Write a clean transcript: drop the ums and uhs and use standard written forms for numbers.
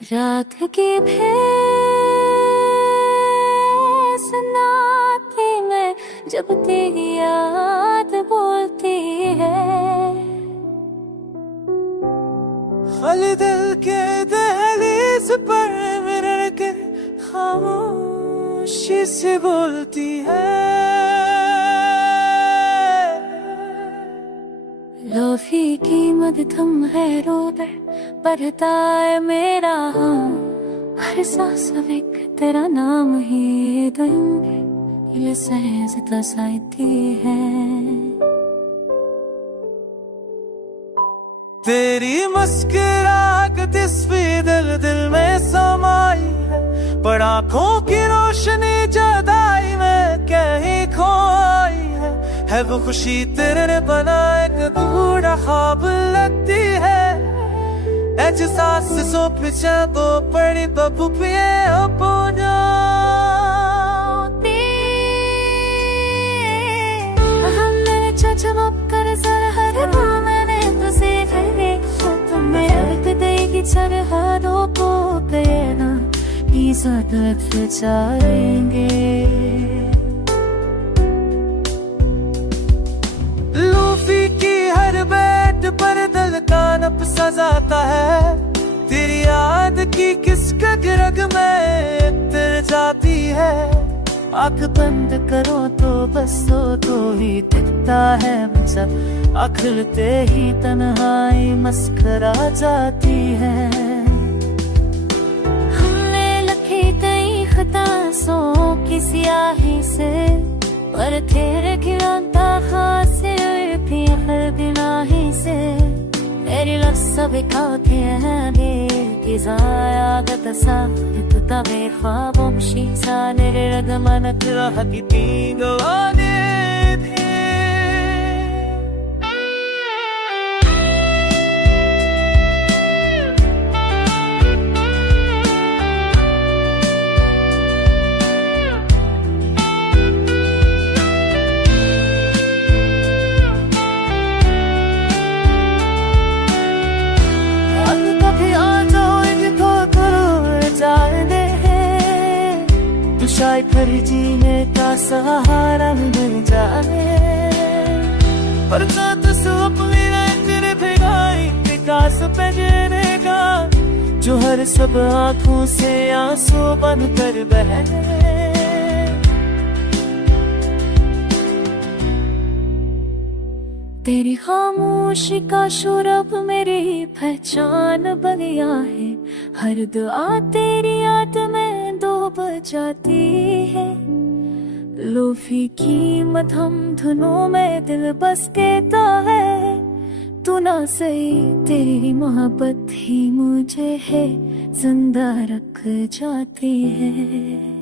रात की भेस नाती में जब तेरी याद बोलती है, खाली दिल के दहलीज पर मिरर के खामोशी से बोलती है। लोफी की मध्यम है रोदे बढ़ता है मेरा हम, हर सांस एक तेरा नाम ही देंगे, ये सहजता साइती है। तेरी मुस्कुराहट तस्वीर दिल दिल में समाई है, पर आँखों की रोशनी जुदाई में कहीं खो आई है वो खुशी तेरे बना एक अधूरा ख्वाब लगती है। एहसास सो पीछे तो पड़ी बबू पिए अपना हमने चमक कर सरहद मैंने तुझे करे तुम्हें रख देगी सरहदों को देना इज़्ज़त जाएंगे। लूफी की हर बैठ पर दिल का नप सजाता है, तेरी याद की किस रग में तर जाती है। आँख बंद करो तो बस तो ही दिखता है मजा, आखिरते ही तन्हाई मस्करा जाती है। हमने लिखी कई खतासों की स्याही से, पर तेरे खिलौना खास भी हर दिनाही से, तेरी लफ्ज़ सब खाते हैं कि ज़ायागत सा इतना बेख्वाबों शीशा मेरे रग मन राहती दीवाने थे। शायद फिर जीने का सहारा मिल जाए, पर तो अपनी तेरे भिगाई विकास पहने का, जो हर सब आँखों से आंसू बन कर बहने। तेरी खामोशी का शोर अब मेरी पहचान बन गया है, हर दुआ तेरी याद में डूब जाती है। लोफी की मध्यम धुनों में दिल बस कहता है, तू ना सही तेरी मोहब्बत ही मुझे है जिंदा रख जाती है।